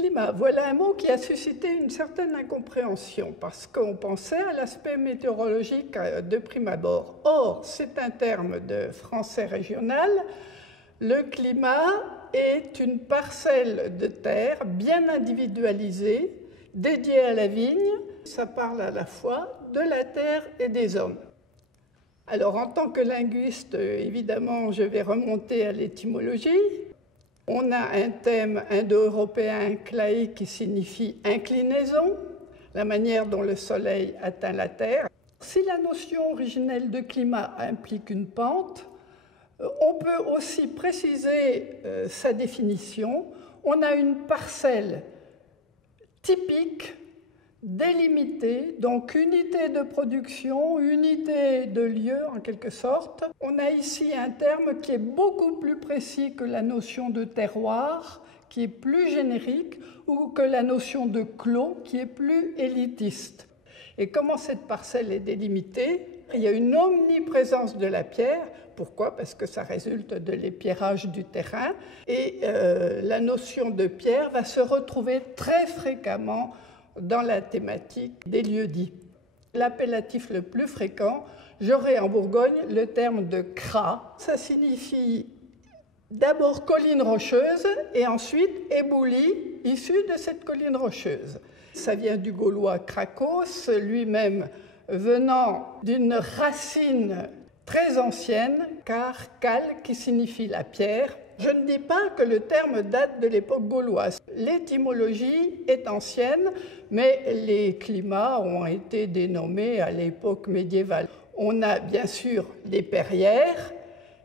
Climat, voilà un mot qui a suscité une certaine incompréhension parce qu'on pensait à l'aspect météorologique de prime abord. Or, c'est un terme de français régional. Le climat est une parcelle de terre bien individualisée, dédiée à la vigne. Ça parle à la fois de la terre et des hommes. Alors, en tant que linguiste, évidemment, je vais remonter à l'étymologie. On a un thème indo-européen claï qui signifie inclinaison, la manière dont le soleil atteint la terre. Si la notion originelle de climat implique une pente, on peut aussi préciser sa définition. On a une parcelle typique, délimitée, donc unité de production, unité de lieu en quelque sorte. On a ici un terme qui est beaucoup plus précis que la notion de terroir, qui est plus générique, ou que la notion de clos, qui est plus élitiste. Et comment cette parcelle est délimitée? Il y a une omniprésence de la pierre. Pourquoi? Parce que ça résulte de l'épierrage du terrain. Et la notion de pierre va se retrouver très fréquemment dans la thématique des lieux-dits. L'appellatif le plus fréquent, j'aurai en Bourgogne le terme de cras. Ça signifie d'abord colline rocheuse et ensuite éboulis issus de cette colline rocheuse. Ça vient du gaulois krakos, lui-même venant d'une racine très ancienne, car kal, qui signifie la pierre. Je ne dis pas que le terme date de l'époque gauloise. L'étymologie est ancienne, mais les climats ont été dénommés à l'époque médiévale. On a bien sûr les perrières,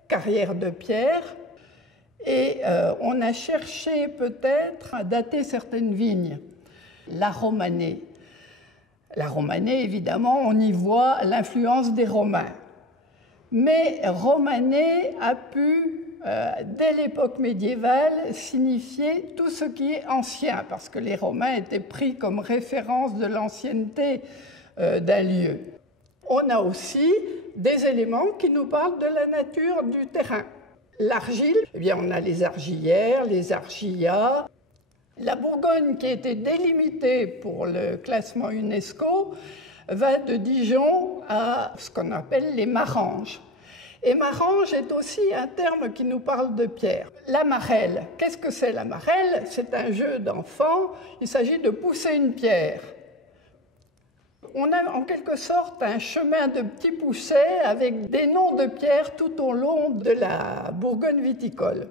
carrières de pierre, et on a cherché peut-être à dater certaines vignes. La Romanée. La Romanée, évidemment, on y voit l'influence des Romains. Mais Romanée a pu, dès l'époque médiévale, signifier tout ce qui est ancien, parce que les Romains étaient pris comme référence de l'ancienneté d'un lieu. On a aussi des éléments qui nous parlent de la nature du terrain. L'argile, eh bien, on a les argillères, les argillas. La Bourgogne, qui a été délimitée pour le classement UNESCO, va de Dijon à ce qu'on appelle les Maranges. Et Marange est aussi un terme qui nous parle de pierre. La marelle, qu'est-ce que c'est la marelle? C'est un jeu d'enfant, il s'agit de pousser une pierre. On a en quelque sorte un chemin de petits poussets avec des noms de pierres tout au long de la Bourgogne viticole.